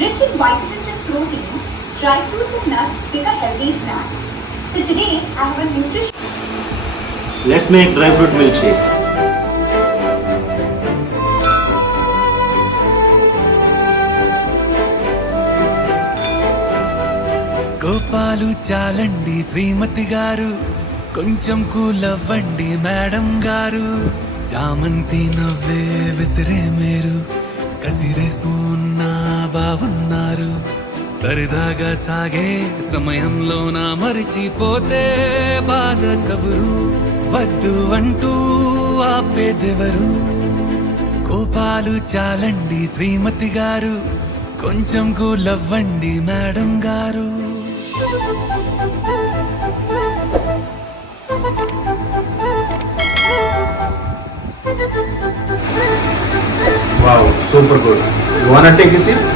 Rich in vitamins and proteins, dry fruits and nuts make a healthy snack. So today I have a nutrition. Let's make dry fruit milkshake. గోపాలు చాలండి శ్రీమతి గారు, కొంచెం కూలవ్వండి madam గారు. చామంతి నవ్వే విసిరే మేరు, కసిరేస్తూ ఉన్నా బావున్నారు. సరదాగా సాగే సమయంలో నా మరిచిపోతే బాధ కబురు, వద్దు అంటూ ఆపేదెవరు. గోపాలు చాలండి శ్రీమతి గారు, కొంచెం కూలవ్వండి మేడం గారు. Wow, super good. You wanna take a sip?